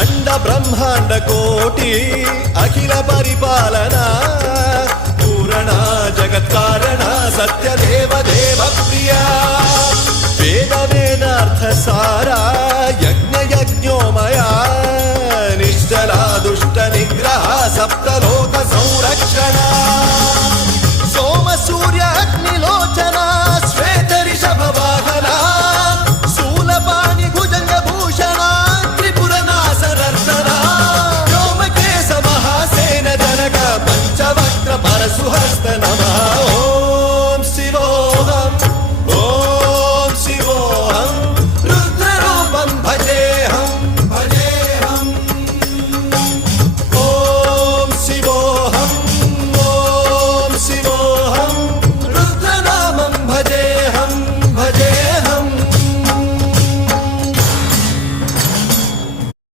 अंड ब्रह्मांड कोटि अखिल परिपालना पूरणा जगत्कारणा सत्य देव देव प्रिया वेद वेदार्थ सारा